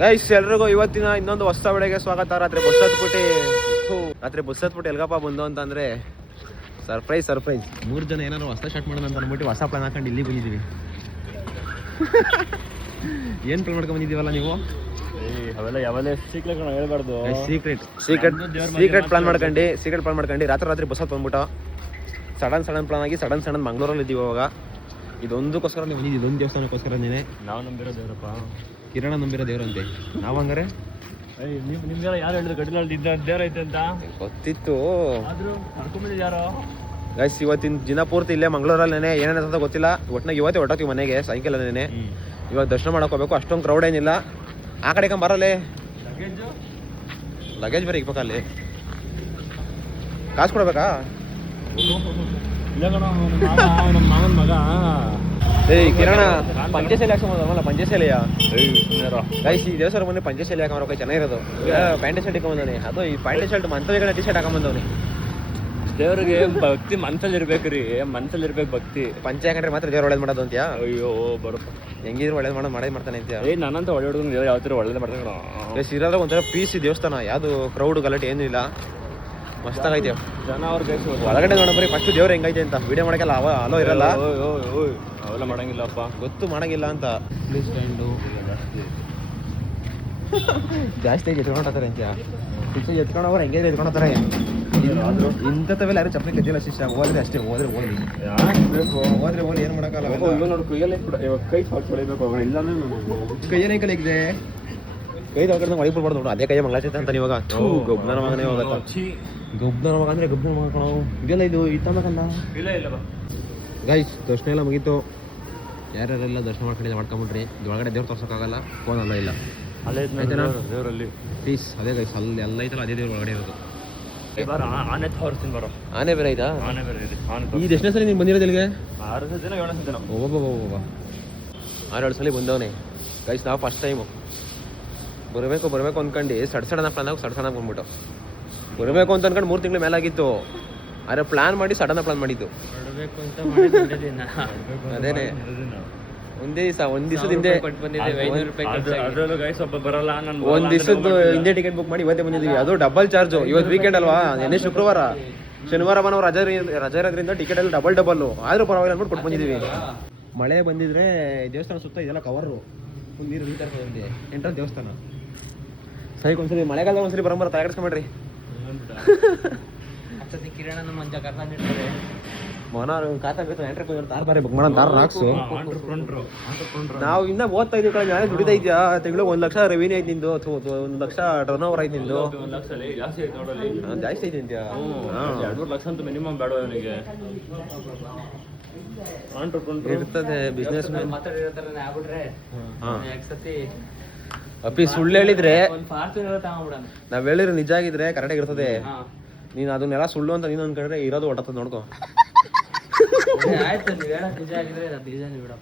Guys ಎಲ್ರಿಗೂ ಇವತ್ತಿನ ಇನ್ನೊಂದು ಹೊಸ ವಿಡಿಯೋಗೆ ಸ್ವಾಗತ. ರಾತ್ರಿ ಬಸ್ ಹತ್ಬಿಟ್ಟು ಎಲ್ಗಪ್ಪ ಬಂದು ಅಂತಂದ್ರೆ ಸರ್ಪ್ರೈಸ್ 3 ಜನ ಏನಾದ್ರು ಹೊಸ ಸ್ಟಾರ್ಟ್ ಮಾಡೋಣ ಅಂತ ಅಂದ್ಬಿಟ್ಟು ಹೊಸ ಪ್ಲಾನ್ ಹಾಕೊಂಡು ಇಲ್ಲಿ ಬಂದಿದ್ದೀವಿ. ಏನ್ ಪ್ಲಾನ್ ಮಾಡ್ಕೊಂಡ್ ಬಂದಿದ್ದೀವಲ್ಲ ನೀವು? ಅವೆಲ್ಲ ಯಾವೆಲ್ಲ ಹೇಳ್ಬಾರ್ದು. ಸೀಕ್ರೆಟ್ ಪ್ಲಾನ್ ಮಾಡ್ಕೊಂಡು ರಾತ್ರಿ ಬಸ್ ಹತ್ತು ಬಂದ್ಬಿಟ್ಟು ಸಡನ್ ಪ್ಲಾನ್ ಆಗಿ ಸಡನ್ ಮಂಗ್ಳೂರಲ್ಲಿ ಇದ್ದೀವಿ. ಅವಾಗ ಇದೊಂದಕ್ಕೋಸ್ಕರ ನೀವು ಬಂದಿದ್ದೀವಿ, ಇದೊಂದು ದೇವಸ್ಥಾನಕ್ಕೋಸ್ಕರ. ನೀನೆ ನಾವು ನಂಬಿರೋ ದೇವ್ರಪ್ಪ, ಕಿರಣ ನಂಬಿರೋ ದೇವ್ರಂತೆ. ನಾವು ಹಂಗಾರೆ ನಿಮ್ಗೆಲ್ಲ ಯಾರು ಹೇಳಿದ್ರು ಗಡಿನಲ್ಲಿ ದೇವ್ರ ಐತೆ ಅಂತ? ಗೊತ್ತಿತ್ತು, ಆದ್ರೂ ಕರ್ಕೊಂಡ್ಬಂದಿದ್ದು ಯಾರೋ. ಗೈಸ್ ಇವತ್ತಿನ ದಿನ ಪೂರ್ತಿ ಇಲ್ಲೇ ಮಂಗಳೂರಲ್ಲೇನೆ, ಏನೇನಂತ ಗೊತ್ತಿಲ್ಲ. ಒಟ್ಟಿನಾಗ ಇವತ್ತೇ ಹೊರಟೋಗ್ತೀವಿ ಮನೆಗೆ ಸಾಯಂಕಾಲನೇ. ಇವಾಗ ದರ್ಶನ ಮಾಡಕ್ ಹೋಗ್ಬೇಕು. ಅಷ್ಟೊಂದು ಕ್ರೌಡ್ ಏನಿಲ್ಲ. ಆ ಕಡೆ ಬರಲ್ಲೇ ಲಗೇಜ್ ಬೇರೆ ಇಕ್ಬೇಕಲ್ಲಿ. ಕಾಸು ಕೊಡ್ಬೇಕಾ? ನಮ್ಮ ಮಾವನ ಮಗ ಕಿರಣ ಪಂಚಶೈಲಿ ಹಾಕೊಂಬಲ್ಲ. ಪಂಚಶೈಲಿಯ ಗೈಸ್ ಈ ದೇವಸ್ಥಾನ ಬಂದ್ರೆ ಪಂಚಶೈಲಿ ಹಾಕೊಂಬರ ಚೆನ್ನಾಗಿರೋದು. ಪ್ಯಾಂಟ್ ಶರ್ಟ್ ಇಟ್ಕೊಂಬಂದವನಿ. ಅದು ಈ ಪ್ಯಾಂಟ್ ಶರ್ಟ್ ಮಂತವಿಗಳ ಟಿ ಶರ್ಟ್ ಹಾಕೊಂಬಂದವನಿ. ದೇವ್ರಿಗೆ ಭಕ್ತಿ ಮನ್ಸಲ್ಲಿ ಇರ್ಬೇಕ್ರಿ, ಮನ್ಸಲ್ಲಿ ಇರ್ಬೇಕು ಭಕ್ತಿ. ಪಂಚ ಹಾಕೊಂಡ್ರೆ ಮಾತ್ರ ದೇವ್ರು ಒಳ್ಳೇದು ಮಾಡೋದು ಅಂತ್ಯಾ? ಅಯ್ಯೋ ಬರಪ್ಪ, ಹೆಂಗಿದ್ರು ಒಳ್ಳೇದು ಮಾಡೇ ಮಾಡ್ತಾನೆ ಅಂತ್ಯಾ? ನಾನಂತ ಒಳ್ಳೆ ಹುಡುಗ ಯಾವ ತರ ಒಳ್ಳೇದು ಮಾಡ್ತಾನೆ. ಗೈಸ್ ಇರೋದ್ರ ಒಂಥರ ಪೀಸ್ ದೇವಸ್ಥಾನ. ಯಾವ್ದು ಕ್ರೌಡ್ ಗಲಾಟೆ ಏನೂ ಇಲ್ಲ, ಮಸ್ತಾಗೈತೆ. ಜನ ಅವ್ರಿಗೆ ಒಳಗಡೆ ನೋಡಬ್ರಿ ಫಸ್ಟ್ ದೇವ್ರು ಹೆಂಗೈತೆ ಅಂತ. ವಿಡಿಯೋ ಮಾಡಕ್ಕೆಲ್ಲ ಅಲೋ ಇರಲ್ಲ, ಅವೆಲ್ಲ ಮಾಡಂಗಿಲ್ಲಪ್ಪ, ಗೊತ್ತು ಮಾಡಂಗಿಲ್ಲ ಅಂತ. ಪ್ಲೀಸ್ ಸ್ಟ್ಯಾಂಡು ಜಾಸ್ತಿ ಎತ್ಕೊಂಡ್ತಾರೆ ಅಂತ ಎತ್ಕೊಂಡವ್ರು ಹೆಂಗೆ ಎತ್ಕೊಂಡ್ತಾರೆ. ಇಂಥವೆಲ್ಲ ಯಾರು ಚಪ್ಪಲಿ ಕದ್ದಿಲ್ಲ ಶಿಷ್ಯ. ಹೋದ್ರೆ ಅಷ್ಟೇ, ಹೋದ್ರೆ ಏನ್ ಮಾಡಕ್ಕಲ್ಲ. ಕೈಯೇ ಕಲಿಗಿದೆ, ಕೈ ತಗೊಂಡು ಒಳಗೆ ಬಿಡ್ಬಾರ್ದು ನೋಡು. ಅದೇ ಕೈಯ ಮಂಗಳಾಚೈತೆ ಅಂತ ಇವಾಗ. ಗೊಬ್ಬನ ಮಗನೇ ಹೋಗತ್ತ. ಗೊಬ್ಬನ ಮಗ ಅಂದ್ರೆ ಗೊಬ್ಬನ ಮಗ ಕಣ. ಇದೆಲ್ಲ ಇದು ಇತ್ತಂಬಕಲ್ಲ. ಗೈಸ್ ದರ್ಶನ ಎಲ್ಲ ಮುಗೀತು. ಯಾರ್ಯಾರೆಲ್ಲ ದರ್ಶನ ಮಾಡ್ಕೊಂಬಿಟ್ರಿ. ಒಳಗಡೆ ದೇವ್ರು ತೋರ್ಸೋಕ್ಕಾಗಲ್ಲ, ಫೋನ್ ಅಲ್ಲ ಇಲ್ಲ ದೇವರಲ್ಲಿ ಪ್ಲೀಸ್. ಅದೇ ಗೈಸ್ ಅಲ್ಲಿ ಎಲ್ಲ ಐತಲ್ಲ, ಅದೇ ದೇವ್ರು ಒಳಗಡೆ ಇರೋದು. ಆನೆ ತೋರಿಸ್ತೀನಿ ಬರೋ. ಆನೆ ಬೇರೆ ಐತಾ? ಆನೆ ಬೇರೆ ಇದೆ. ಈ ಎಷ್ಟನೇ ಸಲ ನೀನು ಬಂದಿರೋದು ಇಲ್ಲಿಗೆ? 6 ದಿನ 7 ದಿನ. ಒಬ್ಬ 6-7 ಸಲ ಬಂದವನೇ ಗೈಸ್. ನಾವು ಫಸ್ಟ್ ಟೈಮು ಬರಬೇಕು ಅಂದ್ಕೊಂಡು ಸಡನ್ ಪ್ಲಾನ್ ಆಗಿ ಸಡನ್ ಬಂದ್ಬಿಟ್ಟು ಬರಬೇಕು ಅಂತ ಅನ್ಕೊಂಡು 3 ತಿಂಗಳ ಮೇಲಾಗಿತ್ತು. ಆದರೆ ಪ್ಲಾನ್ ಮಾಡಿ ಸಡನ್ ಪ್ಲಾನ್ ಮಾಡಿದ್ದು. ಅದೇನೆ ಒಂದ್ ದಿವಸದ ಹಿಂದೆ ಒಂದ್ ದಿವಸದ ಹಿಂದೆ ಟಿಕೆಟ್ ಬುಕ್ ಮಾಡಿ ಇವತ್ತೇ ಬಂದಿದ್ದೀವಿ. ಅದು ಡಬಲ್ ಚಾರ್ಜು. ಇವತ್ತು ವೀಕೆಂಡ್ ಅಲ್ವಾ, ನೆನ್ನೆ ಶುಕ್ರವಾರ, ಶನಿವಾರ ಭಾನುವಾರ ರಜೆ ಇರೋದ್ರಿಂದ ಟಿಕೆಟ್ ಎಲ್ಲ ಡಬಲ್ ಆದ್ರೂ ಪರವಾಗಿಲ್ಲ ಅಂದ್ಬಿಟ್ಟು ಕೊಟ್ಟು ಬಂದಿದ್ದೀವಿ. ಮಳೆ ಬಂದಿದ್ರೆ ದೇವಸ್ಥಾನ ಸುತ್ತ ಇದೆಲ್ಲ ಕವರು ಒಂದು ನೀರು ನೀತಾ ಇರ್ತದೆ. ಎಂಟ್ರ ದೇವಸ್ಥಾನ ಸೈಕ್ ಒಂದ್ಸರಿ ಮಳೆಗಾಲ ಒಂದ್ಸರಿ ಬರಂಬರ ತಯಾರಿಸ್ಕೊಂಬಿಡ್ರಿ. ಮನಾರು ತಾರ್ ಬುಕ್ ಮಾಡೋಣ. ತಾರ್ ರಾಕ್ಸು ನಾವು ಇನ್ನ ಓದ್ತಾ ಇದೀವಿ ಕಡೆ. ನಾಳೆ ದುಡಿತಾ ಇದೆಯಾ? ತಿಂಗಳು 1 ಲಕ್ಷ ರೆವಿನ್ಯೂ ಐತಿ ನಿಂದು, 1 ಲಕ್ಷ ಟರ್ನ್ ಓವರ್ ಐತಿ ನಿಂದು. ಜಾಸ್ತಿ ಐತಿ ಅಂತ್ಯಾ? 2-3 ಲಕ್ಷ ಅಂತ ಮಿನಿಮಮ್ ಬೇಡ ಅವನಿಗೆ. ಇರ್ತದೆ ಬಿಸ್ನೆಸ್. ಅಪ್ಪಿ ಸುಳ್ಳು ಹೇಳಿದ್ರೆ, ನಾವ್ ಹೇಳಿದ್ರೆ ನಿಜ ಆಗಿದ್ರೆ ಕರೆಕ್ಟಾಗಿ ಇರ್ತದೆ. ನೀನ್ ಅದನ್ನೆಲ್ಲ ಸುಳ್ಳು ಅಂತ ನೀನು ಅನ್ಕೊಂಡ್ರೆ ಇರೋದು ಹೊಟ್ಟದ ನೋಡ್ಕೊ.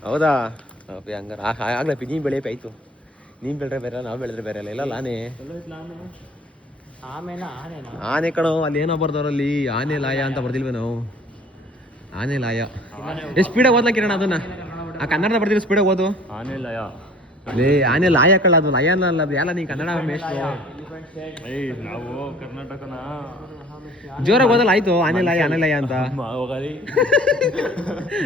ಹೌದಾ? ಹಂಗಾರ ಆಗ್ಲೇ ನೀನ್ ಬೆಳೆಯಪ್ಪ ಆಯ್ತು. ನೀನ್ ಬೆಳೆದ್ರೆ ಬೇರೆ, ನಾವ್ ಬೆಳೆದ್ರೆ ಬೇರೆ. ಇಲ್ಲ ಆನೆ ಆನೆ ಕಣೋ. ಅಲ್ಲಿ ಏನೋ ಬರ್ದವ್ರಲ್ಲಿ ಆನೆ ಲಾಯ ಅಂತ ಬರ್ದಿಲ್ವೇ ನಾವು? ಆನೆ ಲಾಯ. ಎಷ್ಟು ಸ್ಪೀಡಾಗಿ ಓದ್ಲಾ ಕಿರಣ ಅದನ್ನ? ಆ ಕನ್ನಡದ ಬರ್ದಿರೋ ಸ್ಪೀಡಾಗಿ ಓದು. ಆನೆ ಲಯ. ಆನೆ ಲಾಯ ಕಳ್ಳ. ಅದು ಲಯ ಅಲ್ಲ, ಅದು ಎಲ್ಲ ನೀ ಕನ್ನಡ ಮೇಷ್ಟ್ರು. ನಾವು ಕರ್ನಾಟಕನ ಜೋರಾಗಿ ಓದಲ್ಲ ಆಯ್ತು. ಆನೆ ಲಾಯ ಅಂತ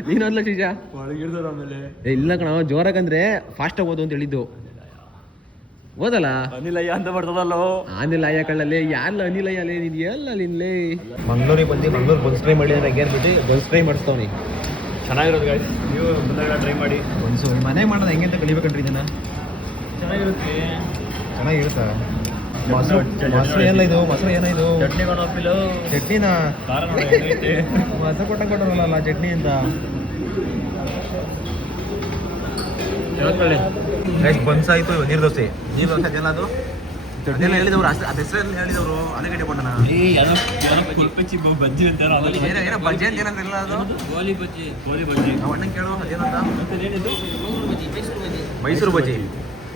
ನೀನ್ ಓದ್ಲ ಶಿಜ? ಆಮೇಲೆ ಇಲ್ಲ ಕಣ, ಜೋರಾಗಂದ್ರೆ ಫಾಸ್ಟ್ ಆಗಿ ಓದು ಅಂತ ಹೇಳಿದ್ದು. ಓದಲ್ಲ ಅನಿಲಯ್ಯ ಅಂತ ಬರ್ತದಲ್ಲೋ. ಆನೆ ಲಾಯ ಕಳ್ಳಲ್ಲಿ ಯಾರಲ್ಲ ಅನಿಲಯ್ಯ ಅಲ್ಲೇ ನೀನ್ ಎಲ್ಲ ನಿನ್ಲೇ. ಮಂಗ್ಳೂರಿಗೆ ಬಂದು ಮಂಗ್ಳೂರು ಬನ್ಸ್ ಫ್ರೈ ಮಾಡಿ ಅಂದ್ರೆ ಗೇರ್ಬಿಟ್ಟು ಬನ್ಸ್ ಫ್ರೈ ಮಾಡಿಸ್ತವನಿ. ಚೆನ್ನಾಗಿರೋದು ಗಾಯ್ಸ್, ನೀವು ಬಂದಾಗ ಟ್ರೈ ಮಾಡಿ. ಮನೆ ಮಾಡೋದು ಹೆಂಗೆ ಅಂತ ಕಲಿಬೇಕಂಡ್ರಿ ಇದನ್ನ. ಚೆನ್ನಾಗಿರುತ್ತಾ? ಮೊಸರು ಏನಿಲ್ಲ ಇದು, ಮೊಸರು ಏನೋ ಇದು ಚಟ್ನಿನಾ? ಮೊಸರು ಕೊಟ್ಟರಲ್ಲ ಚಟ್ನಿ ಅಂತ. ಬನ್ಸ್ ಆಯ್ತು. ನೀರು ದೋಸೆ ಅದೆಲ್ಲ ಅದು ಅದೆಲ್ಲ ಹೇಳಿದವ್ರು. ಅದ್ ಹೆಸರು ಹೇಳಿದವರು ಅಲೆಗಡೆ ಕೊಟ್ಟಣ. ಬಜ್ಜಿ ಅಂತಾರ. ಏನೋ ಬಜ್ಜಿ ಅಂತ ಏನಂತಿಲ್ಲ, ಅದು ಗೋಲಿ ಬಜ್ಜಿ. ನಾವು ಅಣ್ಣ ಕೇಳೋ ಅದೇನಂತ. ಮೈಸೂರು ಬಜ್ಜಿ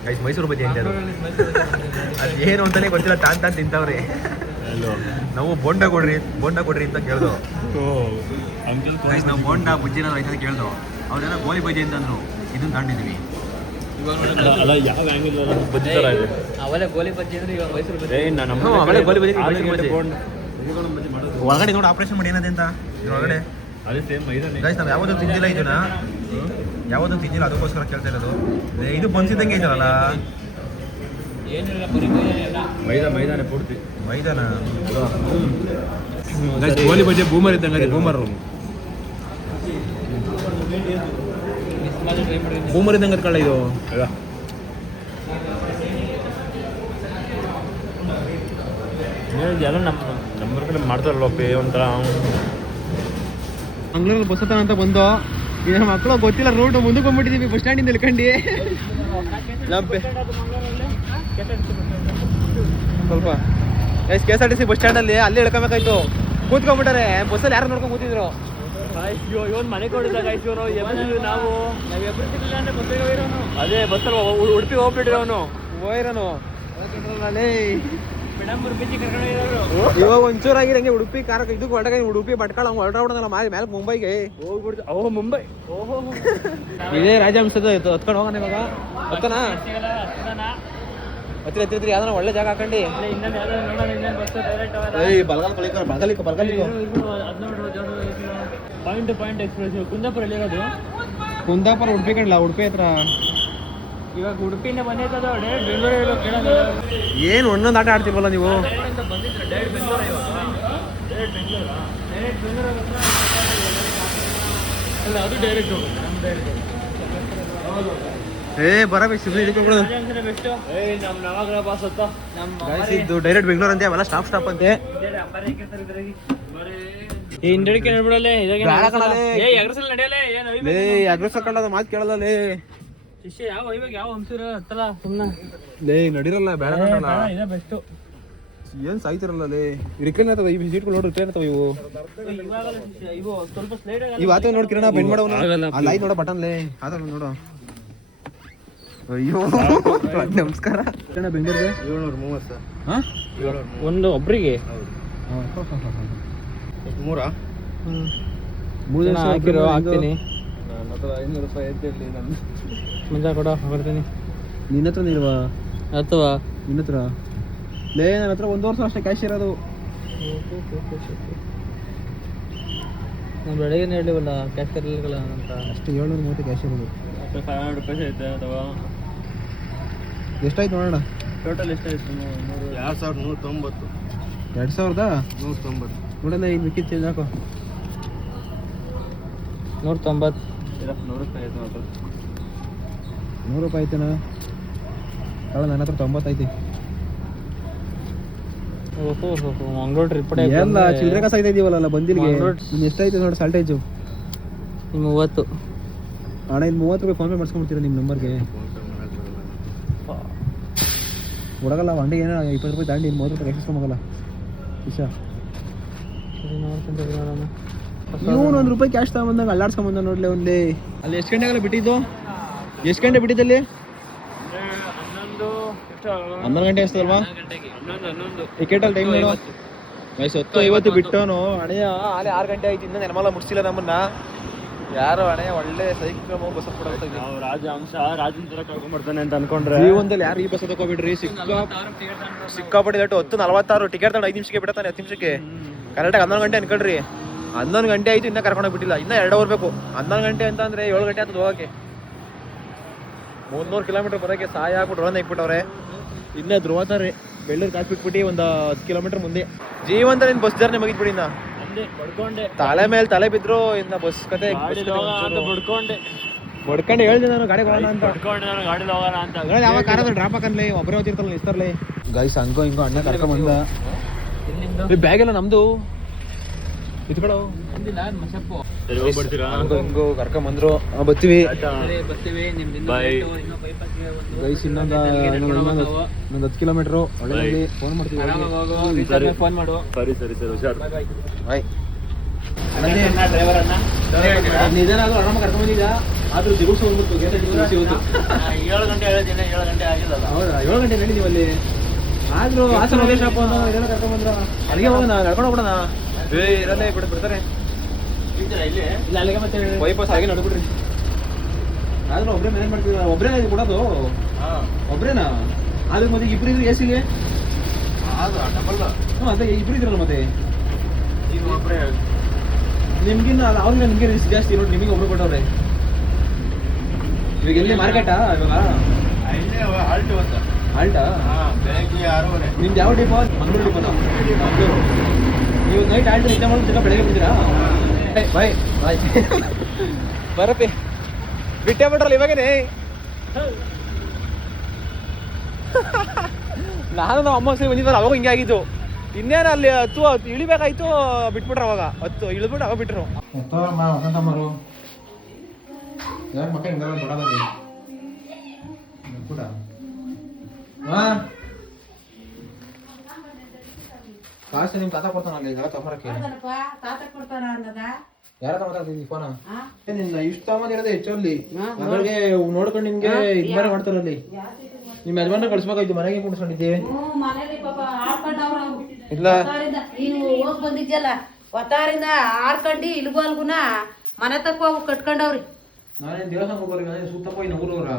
ಗೈಸ್, ಮೈಸೂರು ಬಜ್ಜಿ ಅಂತ. ಅದೇನು ಅಂತಾನೆ ಗೊತ್ತಿಲ್ಲ, ತಾನ್ ತಿಂತವ್ರೆ. ನಾವು ಬೋಂಡ ಕೊಡ್ರಿ ಅಂತ ಕೇಳ್ದು. ನಾವು ಬೋಂಡ ಬಜ್ಜಿನ ರೈತ ಕೇಳ್ದು. ಅವ್ರೇನೋ ಗೋಲಿ ಬಜ್ಜಿ ಅಂತಂದ್ರು. ಇದನ್ನ ತಗೊಂಡಿದ್ವಿ. ಅಲ್ಲ ಯಾವ ಆಂಗಿಲ್ ಬಜ್ಜಿ ಥರ ಇದೆ. ಅವೆಲ್ಲ ಗೋಲಿ ಬಜ್ಜಿ ಅಂದ್ರೆ ಇವಾಗ ಮೈಸೂರು ಬಜ್ಜಿ. ಆಮೇಲೆ ಗೋಲಿ ಬಜ್ಜಿ ಬೋಂಡ್ ಒಳಗಡೆ ನೋಡಿ ಆಪರೇಷನ್ ಮಾಡಿ ಏನದೆ ಅಂತ ಒಳಗಡೆ ಅದೇ ಸೇಮ್ ಮೈದಾನೆ. ಗೈಸ್ ನಾವು ಯಾವತ್ತೂ ತಿಂದಿಲ್ಲ ಇದನ್ನ, ಯಾವತ್ತೂ ತಿಂದಿಲ್ಲ, ಅದಕ್ಕೋಸ್ಕರ ಕೇಳ್ತಾ ಇರೋದು. ಇದು ಬನ್ಸಿದಂಗೆ ಇದೆಯಲ್ಲ, ಏನಿಲ್ಲ ಬರೀ ಮೈದಾನೆ ಪೂರ್ತಿ ಮೈದಾನ. ಗೋಲಿ ಬಜ್ಜಿ ಬೂಮರ್ ಇದ್ದಂಗೆ, ಬೂಮರ್ ಬೂಮರ್ ಇದ್ದಂಗೆ ಕಳ್ಳ ಇದು. ಎಲ್ಲ ನಮ್ಮ ಕಡೆ ಮಾಡ್ತಾರಲ್ಲ ಪೇ ಒಂಥರ. ಮಂಗ್ಳೂರಲ್ಲಿ ಬಸ್ ಹತ್ತಾನ ಅಂತ ಬಂದು ಈಗ ಮಕ್ಕಳು ಗೊತ್ತಿಲ್ಲ ರೋಡ್ ಮುಂದಕ್ಕೆ ಬಂದ್ಬಿಟ್ಟಿದೀವಿ ಬಸ್ ಸ್ಟ್ಯಾಂಡಿಂದ ಇಳ್ಕೊಂಡು. ಸ್ವಲ್ಪ ಎಷ್ಟು K S R T C bus ಸ್ಟ್ಯಾಂಡಲ್ಲಿ ಅಲ್ಲಿ ಇಳ್ಕೊಬೇಕಾಯ್ತು, ಕೂತ್ಕೊಂಡ್ಬಿಟ್ಟಾರೆ ಬಸ್ಸಲ್ಲಿ ಯಾರು ನೋಡ್ಕೊಂಡು ಕೂತಿದ್ರು. ಅಯ್ಯೋ ಇವನ್ ಮನೆ ಕೊಡಿದಾಗ ಆಯ್ತು ನಾವು ಅದೇ ಬಸ್ಸಲ್ಲಿ ಉಡುಪಿ ಹೋಗ್ಬಿಟ್ಟಿರೋನು ಹೋಯ್ರನು ಬಿಡಂಬೂರು ಬೀಚಿ ಕರ್ಕೊಂಡು ಇವಾಗ ಒಂಚೂರಾಗಿರಂಗೆ ಉಡುಪಿ ಕಾರ ಇದಕ್ಕೆ ಹೊರಟಾಗ ಉಡುಪಿ ಭಟ್ಕಳ ಹೊರಟಾಬಿಡೋದಲ್ಲ ಮೇಲೆ ಮುಂಬೈಗೆ ಹೋಗ್ಬಿಡ್ತು. ಓಹೋ ಮುಂಬೈ. ಓಹೋ ಇದೇ ರಾಜಹಂಸದ ಹತ್ಕೊಂಡು ಹೋಗೋಣ ಇವಾಗ. ಹತ್ತನಾ ಹತ್ತಿರ ಯಾವ್ದಾರ ಒಳ್ಳೆ ಜಾಗ ಹಾಕೊಂಡು ಪಾಯಿಂಟ್ ಎಕ್ಸ್ಪ್ರೆಸ್ ಕುಂದಾಪುರ ಎಲ್ಲಿರೋದು? ಕುಂದಾಪುರ ಉಡುಪಿ ಕಣ್ಲ, ಉಡುಪಿ ಹತ್ರ. ಇವಾಗ ಉಡುಪಿಯಿಂದ ಬಂದೈತದ ಬೆಂಗಳೂರು. ಏನು ಒಂದೊಂದು ಆಟ ಆಡ್ತೀವಲ್ಲ ನೀವು. ಅಲ್ಲ ಅದು ಡೈರೆಕ್ಟ್ ಬರಬೇಕು ಇದು ಡೈರೆಕ್ಟ್ ಬೆಂಗಳೂರು ಅಂತೆ, ಅವೆಲ್ಲ ಸ್ಟಾಪ್ ಅಂತೆ. ಹಿಂದಡಿಕೆ ನಡ್ಬಿಡಲ್ಲೇ ಅಗ್ರಸಕ್ಕಂಡ ಮಾತು ಕೇಳಲ್ಲೇ ಶಿಷ್ಯ ಯಾವ ಇವಾಗ ಯಾವ ಹಂಸಿರ ಹತ್ತಲ್ಲ ಸುಮ್ಮನೆ ಲೇ ನಡಿರಲ್ಲ ಬೇಡ ಇದೇ ಬೆಸ್ಟ್. ಏನ್ ಸಾಯ್ತಿರಲ್ಲ ಲೇ ರಿಕನ್ ಆತದ ಈ ಸೀಟ್ಗಳು ನೋಡ್ರಿ ರಿಟರ್ನ್ ಆತವ ಇವು. ಇವಾಗಲ್ಲ ಶಿಷ್ಯ ಇವು ಸ್ವಲ್ಪ ಸ್ಲೈಡ್ ಇವ್ ಆತ ನೋಡಿ ಕಿರಣ ಬೆಂಡ್ ಮಾಡವನು ಅಲ್ಲಿ ಆಯ್ತು ನೋಡ ಬಟನ್ ಲೇ ಆತ ನೋಡು. ಅಯ್ಯೋ ನಮಸ್ಕಾರ. ಬೆಂಗಳೂರಿಗೆ 730 ಹಾ ಒಂದು ಒಬ್ರಿಗೆ 3 ಹಾಕಿರೋ ಹಾಕ್ತೀನಿ. ನನ್ನ ಹತ್ರ 500 ರೂಪಾಯಿ ಐತೆ ನನ್ನ ಮುಂಜಾ ಕೊಡ ಹೊಡ್ತೀನಿ. ನಿನ್ನ ಹತ್ರ ಇಲ್ವಾ? ಅಥವಾ ನಿನ್ನ ಹತ್ರ ಲೇ ನನ್ನ ಹತ್ರ 1 ವರ್ಷ ಅಷ್ಟೇ ಕ್ಯಾಶ್ ಇರೋದು. ನಾನು ಬೆಳಗ್ಗೆ ಹೇಳಿವಲ್ಲ ಕ್ಯಾಶ್ ಇರಲಿಲ್ಲ ಅಂತ. ಅಷ್ಟೇ 730 ಕ್ಯಾಶ್ ಇರೋದು. 500 ರೂಪಾಯಿ ಐತೆ ಅಥವಾ ಎಷ್ಟಾಯ್ತು ನೋಡೋಣ ಟೋಟಲ್ ಎಷ್ಟಾಯ್ತು? 2190. 2190 ನೋಡಲ್ಲ. ಈಗ ಮಿಕ್ಕಿದ್ದು ಚೇಂಜ್ ಹಾಕೋ. 190 100 ರೂಪಾಯಿ ಆಯ್ತು ಮಾತ್ರ. 100 ರೂಪಾಯಿ ಐತೆನಾ? ಅಲ್ಲ ನನ್ನ ಹತ್ರ 90 ಐತಿ. ಓಹೋ ಮಂಗ್ಳೂರ್ ಟ್ರಿಪ್ ಎಲ್ಲ ಚಿಲ್ಲರೆ ಕಾಸು ಆಯ್ತಾ ಇದೀವಲ್ಲ ಬಂದಿಲ್ಗೆ. ಇನ್ನು ಎಷ್ಟಾಯ್ತು ನೋಡಿ ಸಾಲ್ಟೇಜು? 30 ಅಣ್ಣ ಇನ್ನು 30 ರೂಪಾಯಿ ಫೋನ್ ಪೇ ಮಾಡಿಸ್ಕೊಂಡ್ಬಿಡ್ತೀರಾ ನಿಮ್ಮ ನಂಬರ್ಗೆ? ಕೊಡಗಲ್ಲ ಅಂಗಡಿ ಏನೋ 20 ರೂಪಾಯಿ ದಾಂಡಿ 30 ರೂಪಾಯಿ ಎಕ್ಸ್ಕೊಂಬೋಗಲ್ಲ ವಿಷಯ. ಇವನು 1 ರೂಪಾಯಿ ಕ್ಯಾಶ್ ತಗೊಂಬಂದಾಗ ಅಲ್ಲಾಡ್ಸ್ಕೊಂಬಂದ ನೋಡ್ಲಿ ಅವ್ನಲ್ಲಿ. ಅಲ್ಲಿ ಎಷ್ಟು ಗಂಟೆಗೆಲ್ಲ ಬಿಟ್ಟಿದ್ದು? ಎಷ್ಟು ಗಂಟೆ ಬಿಟ್ಟಿದ್ದಲ್ಲಿ? 11 ಗಂಟೆ ಅಷ್ಟಲ್ವಾ? ಟಿಕೆಟ್ ಅಲ್ಲಿ ಟೈಮ್ ನೋಡು. 10:50 ಬಿಟ್ಟವನು ಅಣೆಯ ಆಲೆ 6 ಗಂಟೆ ಆಯ್ತು, ಇನ್ನೂ ನೆನಮಲ್ಲ ಮುಡ್ಸಿಲ್ಲ ನಮ್ಮನ್ನ ಯಾರು. ಅಣೆಯ ಒಳ್ಳೆ ಸೈಕಲ್ ಬಸ್ ಕೊಡೋದು. ನಾವು ರಾಜನ್ ತರ ಕರ್ಕೊಂಡ್ಬರ್ತಾನೆ ಅಂತ ಅನ್ಕೊಂಡ್ರೆ ಜೀವನದಲ್ಲಿ ಯಾರು ಈ ಬಸ್ ತಗೋಬಿಡ್ರಿ. ಸಿಕ್ಕಾಪಟ್ಟೆ 10:46 ಟಿಕೆಟ್ ತಗೊಂಡು 5 ನಿಮಿಷಕ್ಕೆ ಬಿಡ್ತಾನೆ, 10 ನಿಮಿಷಕ್ಕೆ ಕರೆಕ್ಟಾಗಿ 11 ಗಂಟೆ ಅನ್ಕೊಳ್ರಿ. 11 ಗಂಟೆ ಆಯ್ತು, ಇನ್ನೂ ಕರ್ಕೊಂಡೋಗಿ ಬಿಟ್ಟಿಲ್ಲ. ಇನ್ನೂ 2 ಅವರ್ ಬೇಕು. 11 ಗಂಟೆ ಅಂತ ಅಂದ್ರೆ 7 ಗಂಟೆ ಆಗ್ತದೆ ಹೋಗಕ್ಕೆ. 300 ಕಿಲೋಮೀಟರ್ ಬರೋಕ್ಕೆ ಸಹಾಯ ಆಗ್ಬಿಟ್ಟು ರೋನ್ ಹಾಕ್ಬಿಟ್ಟವ್ರೆ. ಇನ್ನೇ ಧ್ರುವತಾರೆ ಬೆಳ್ಳೂರು ಕಾಸು ಬಿಟ್ಬಿಟ್ಟು ಒಂದು 10 ಕಿಲೋಮೀಟರ್ ಮುಂದೆ. ಜೀವನದಲ್ಲಿ ಬಸ್ ಜರ್ನಿ ಮುಗಿದ್ಬಿಡಿ. ಇನ್ನ ತಲೆ ಮೇಲೆ ತಲೆ ಬಿದ್ರು ಇನ್ನ ಬಸ್ ಕತೆ ಬಡ್ಕೊಂಡು ಹೇಳ್ದೆ ನಾನು ಗಾಡಿ ಹೋಗೋಣ ಅಂತ. ಯಾವ ಕಾರದ ಡ್ರಾಪ್ ಹಾಕನ್ಲಿ ಒಬ್ಬರೇ ಹೋಗ್ತಿರ್ತಲ್ಲ ನಿಸ್ತಾರಲಿ. ಗೈಸ್ ಹಂಗೋ ಹಿಂಗೋ ಅಣ್ಣ ಕರ್ಕೊಂಡ್ ಬಂದ. ಬ್ಯಾಗ್ ಎಲ್ಲ ನಮ್ದು ಇಟ್ಕೊಳೋ. ಹಿಂಗೋ ಕರ್ಕೊಂಡ್ ಬಂದ್ರು. ಬರ್ತೀವಿ ಗೈಸ್. ಇನ್ನೊಂದು 10 ಕಿಲೋಮೀಟರ್ ಒಳ್ಳೆ ಫೋನ್ ಮಾಡ್ತೀವಿ. ಫೋನ್ ಮಾಡು. ಸರಿ ಹುಷಾರ್. ಬಾಯ್. ಡ್ರೈವರ್ ಅಣ್ಣ ನಿಜನಾದ್ರು ಆರಾಮ ಕರ್ಕೊಂಡ್ ಬಂದಿದ್ದ. ಆದ್ರೂ ದಿವಸ ಹೋಗ್ಬಿಟ್ಟು 7 ಗಂಟೆ ಹೇಳಿದ್ದೀನಿ, 7 ಗಂಟೆ ಆಗಿಲ್ಲ. ಹೌದಾ? 7 ಗಂಟೆ ನಡೀತೀವಿ ಅಲ್ಲಿ. ಆದ್ರೂ ಹಾಸನ ಹೋಗಿ ಶಾಪ್ ಇದೆಲ್ಲ ಕರ್ಕೊಂಡ್ ಬಂದ್ರ ಅಲ್ಲಿಗೆ ಹೋಗೋಣ, ನಡ್ಕೊಂಡು ಹೋಗ್ಬಿಡೋಣ. ಇರಲ್ಲೇ ಬಿಡ್ತಾರೆ ಇಲ್ಲಿ ಇಲ್ಲ ಅಲ್ಲಿಗೆ ಮತ್ತೆ ಬೈಪಾಸ್ ಹಾಗೆ ನಡ್ಬಿಡ್ರಿ. ಆದ್ರೂ ಒಬ್ರೇ ಮ್ಯಾನೇಜ್ ಮಾಡ್ತಿದ್ರ ಒಬ್ರೇನ ಇದು ಕೊಡೋದು ಒಬ್ರೇನಾ ಆದ್ರೆ ಮತ್ತೆ ಇಬ್ರು ಇದ್ರು ಎಸಿಗೆ ಡಬಲ್ ಅದೇ ಇಬ್ರು ಇದ್ರಲ್ಲ ಮತ್ತೆ ಈಗ ಒಬ್ಬರೇ ನಿಮ್ಗಿನ್ನ ಅವ್ರಿಗೆ ನಿಮ್ಗೆ ರಿಸ್ಕ್ ಜಾಸ್ತಿ ನೋಡಿ ನಿಮಗೆ ಒಬ್ರು ಕೊಟ್ಟವ್ರೆ ಇವಾಗ ಎಲ್ಲಿ ಮಾರ್ಕೆಟಾ ಇವಾಗ ಇಲ್ಲೇ ಹಾಲ್ಟ್ ಅಂತ ಆಲ್ಟಾ ಬೆಳಗ್ಗೆ 6:30 ನಿಮ್ದು ಯಾವ ಡಿಪೋ ಮಂಗಳೂರು ಡಿಪೋನಾ ಮಂಗಳೂರು ನೀವು ನೈಟ್ ಆಲ್ಟ್ ನಿದ್ದೆ ಮಾಡಿ ಬೆಳಗ್ಗೆ ಬಿಡ್ತೀರಾ ಬಾಯ್ ಬಾಯ್ ಬರಪ್ಪಿ ಬಿಟ್ಟೇ ಬಿಟ್ರಲ್ಲ ಇವಾಗೇನೆ ನಾನು ನಮ್ಮ ಅಮ್ಮ ಸರಿ ಬಂದಿದ್ದಾರೆ ಅವಾಗ ಹಿಂಗೆ ಆಗಿದ್ದು ಇನ್ನೇನು ಅಲ್ಲಿ ಇಳಿಬೇಕಾಯ್ತು ಬಿಟ್ಬಿಟ್ರು ಅವಾಗ ಇಳಿದ್ಬಿಟ್ಟು ಅವಾಗ ಬಿಟ್ರು ವಸಂತಮ್ಮರು ಯಾರು ಮಕ್ಕ ಹಿಂಗೆ ಬಡದಲ್ಲಿ ಕೂಡ ಕಾಸು ನಿಮ್ ತಾತ ಕೊಡ್ತಾನಲ್ಲಿ ಎಲ್ಲ ತಗೊಂಬರಕ್ಕೆ ಯಾರ ಮಾತಾಡ್ತಿದ್ದಿ ಫೋನ ನಿನ್ನ ಇಷ್ಟು ತಗೊಂಡಿರೋದೇ ಹೆಚ್ಚಲ್ಲಿ ಅದ್ರಿಗೆ ನೋಡ್ಕೊಂಡು ನಿಮ್ಗೆ ಇದ್ಮಾರೆ ಮಾಡ್ತಾರಲ್ಲಿ ನಿಮ್ ಯಜಮಾನ ಕಳ್ಸ್ಬೇಕಾಯ್ತು ಮನೆಗೆ ಕುಣಿಸ್ಕೊಂಡಿದ್ದೆ ಇಲ್ಲ ನೀನು ಹೋಗ್ ಬಂದಿದ್ಯಲ್ಲ ಒತ್ತಾರಿಂದ ಆಡ್ಕಂಡು ಇಲ್ಗೋಲ್ಗುನ ಮನೆ ತಕ್ಕ ಹೋಗಿ ಕಟ್ಕೊಂಡವ್ರಿ ನಾನೇನ್ ದೇವಸ್ಥಾನ ಹೋಗೋರಿ ಸುತ್ತಪ್ಪ ಇನ್ನು ಊರವ್ರ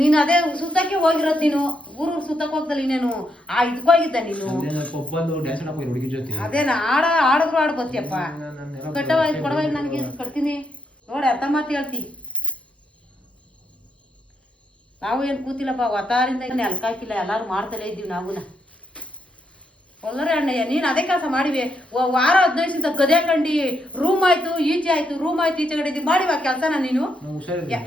ನೀನು ಅದೇ ಸುತ್ತಕ್ಕೆ ಹೋಗಿರೋದ್ ನೀನು ಊರು ಸುತ್ತಕ್ಕೆ ಹೋಗ್ದಲ್ಲ ಇನ್ನೇನು ಆ ಇದಕ್ಕೋಗಿದ್ದ ನೀನು ಬಂದು ಡ್ಯಾನ್ಸ್ ಆಡಕ್ ಹೋಗಿ ಹುಡುಗಿ ಜೊತೆ ಅದೇನ ಆಡಿದ್ರು ಆಡ್ ಬತ್ತಿಯಪ್ಪ ಕಟ್ಟವ ಕೊಡವ ನನಗೆ ಕಟ್ತೀನಿ ನೋಡಿ ಅರ್ಥ ಮಾತು ಹೇಳ್ತಿ ನಾವು ಏನ್ ಕೂತಿಲ್ಲಪ್ಪ ಒತ್ತಾರಿಂದ ಅಲ್ಕಾಕಿಲ್ಲ ಎಲ್ಲಾರು ಮಾಡ್ತಲೇ ಇದ್ದೀವಿ ನಾವುನ ಒಲ್ಲರೆ ಅಣ್ಣಯ್ಯ ನೀನ್ ಅದೇ ಕೆಲಸ ಮಾಡಿವೆ ವಾರ 15 ದಿವಸ ಗದೆ ಕಂಡಿ ರೂಮ್ ಆಯ್ತು ಈಚೆ ಆಯ್ತು ರೂಮ್ ಆಯ್ತು ಈಚೆ ಕಡೆ ಮಾಡಿವ ಕೆಲಸನ ನೀನು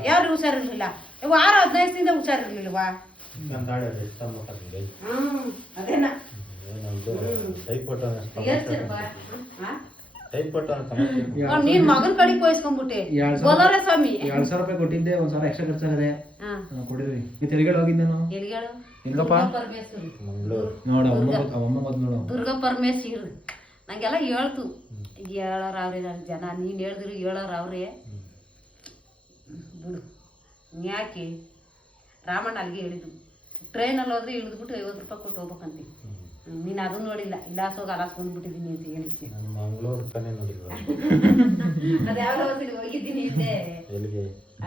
ಯಾರು ಹುಷಾರಿರ್ಲಿಲ್ಲ ವಾರ 15 ದಿನದಿಂದ ಹುಷಾರಿರ್ಲಿಲ್ವಾ ಅದೇನಾ ನೀನ್ ಮಗನ್ ಕಡೆಗೆ ವಹಿಸ್ಕೊಂಡ್ಬಿಟ್ಟೆ ಬೋಲರ ಸ್ವಾಮಿ 2,000 ರೂಪಾಯಿ ಕೊಟ್ಟಿದ್ದೆ 1,000 ಎಕ್ಸ್ಟ್ರಾ ಖರ್ಚಾಗದೆ ಕೊಡಿದ್ರಿ ತೆರಿಗೆ ಹೋಗಿದ್ದೆ ನಾನು ಎಲ್ಲಿಗೇಳು ಇಲ್ಲಪ್ಪ ನೋಡ ಅಮ್ಮ ಮೊದ್ಲು ನೋಡು ದುರ್ಗಾ ಪರಮೇಶ್ವರ್ ನಂಗೆಲ್ಲ ಹೇಳ್ತು ಹೇಳೋರ್ ಅವ್ರೆ ನನ್ನ ಜನ ನೀನ್ ಹೇಳಿದ್ರು ಹೇಳೋರ್ ಅವ್ರೆ ಬಿಡು ಯಾಕೆ ರಾಮಣ್ಣ ಅಲ್ಲಿಗೆ ಹೇಳಿದ್ದು ಟ್ರೈನಲ್ಲಿ ಹೋದ್ರೆ ಇಳಿದ್ಬಿಟ್ಟು 50 ರೂಪಾಯಿ ಕೊಟ್ಟು ಹೋಗ್ಬೇಕಂತ ನೀನು ಅದನ್ನ ನೋಡಿಲ್ಲ ಇಲ್ಲಾಸ್ ಹೋಗಿ ಅಲಾಸ್ ಬಂದ್ಬಿಟ್ಟಿದ್ದೀನಿ ಅಂತ ಹೇಳಿಸಿ ಅದ್ಯಾವ ಹೋಗಿದ್ದೀನಿ ಇದ್ದೆ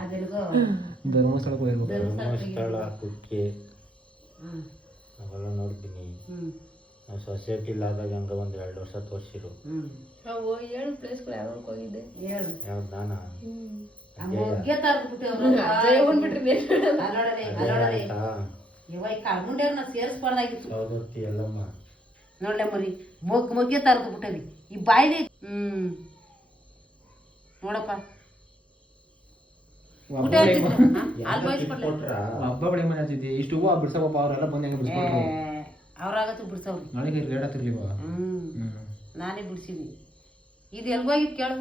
ಅದೆಲ್ಗೋ ಧರ್ಮಸ್ಥಳಕ್ಕೆ ಹೋಗಿರ್ಬೇಕು ಧರ್ಮಸ್ಥಳ ಕುಕ್ಕೆ ಅವೆಲ್ಲ ನೋಡ್ತೀನಿ ನಾವು ಸೊಸೈಟಿಲಿ ಆದಾಗ ಹಂಗ ಒಂದು 2 ವರ್ಷ ತೋರಿಸಿರು ಹೇಳು ಪ್ಲೇಸ್ಗಳು ಯಾವ ಹೋಗಿದ್ದೆ ಹೇಳು ಯಾವ್ದು ನಾನಾ ಸೇರಿಸ್ಬಾರ್ದಾಗಿತ್ತು ಸೌದತ್ತಿ ಎಲ್ಲಮ್ಮ ನೋಡ್ಲೆ ಮರಿ ಮೊಗ್ಗೆ ತರದು ಬಿಟ್ಟದಿ ಈ ಬಾಯಿಲಿ ನೋಡಪ್ಪ ಹಬ್ಬ ಬಳಿ ಮನೆ ಆಗ್ತಿದ್ದೆ ಇಷ್ಟು ಹೂವು ಬಿಡ್ಸಪ್ಪ ಅವರೆಲ್ಲ ಬಂದು ಹೆಂಗೆ ಬಿಡಿಸ್ಕೊಂಡ್ರು ಅವ್ರಾಗತ್ತು ಬಿಡ್ಸವ್ರಿ ನಾಳೆ ರೇಟ್ ಆಗ್ತಿರ್ಲಿವ ನಾನೇ ಬಿಡ್ಸಿದ್ವಿ ಇದು ಎಲ್ಗೋಗಿದ್ ಕೇಳು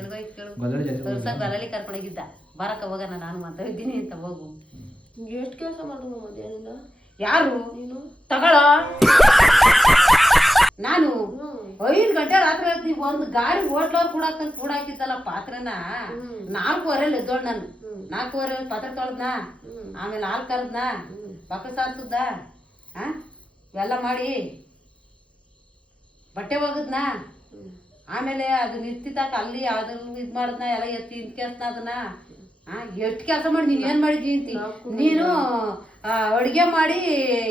ಎಲ್ಗೋಗಿದ್ ಕೇಳು ಗಲಳಿ ಕರ್ಕೊಂಡೋಗಿದ್ದ ಬರಕ ಹೋಗೋಣ ನಾನು ಅಂತ ಇದ್ದೀನಿ ಅಂತ ಹೋಗು ಎಷ್ಟು ಕೆಲಸ ಮಾಡಿದ್ರು ಮಧ್ಯಾಹ್ನದಿಂದ ಯಾರು ನೀನು ತಗೊಳ್ಳೋ ನಾನು 5 ಗಂಟೆ ರಾತ್ರಿ ಹೇಳ್ತೀನಿ ಒಂದು ಗಾಡಿ ಹೋಟ್ಲವ್ರು ಕೂಡಾಕಿದ್ದಲ್ಲ ಪಾತ್ರೆನ 4:15 ಎದ್ದೋಳ್ ನಾನು 4:15 ಪಾತ್ರೆ ತೊಳೆದ್ನ ಆಮೇಲೆ ಹಾಲು ಕರೆದ್ನ ಪಕ್ಕ ಸಾರ್ಸದ್ದ ಇವೆಲ್ಲ ಮಾಡಿ ಬಟ್ಟೆ ಒಗದ್ನ ಆಮೇಲೆ ಅದು ನಿಂತಿತ್ತಾಕ ಅಲ್ಲಿ ಅದನ್ನ ಇದು ಮಾಡಿದ್ನ ಎಲ್ಲ ಎತ್ತಿ ಇನ್ಕೇಸ್ನ ಅದನ್ನ ಎಷ್ಟು ಕೆಲಸ ಮಾಡಿ ನೀನು ಏನು ಮಾಡಿದ್ವಿ ಅಂತಿ ನೀನು ಅಡುಗೆ ಮಾಡಿ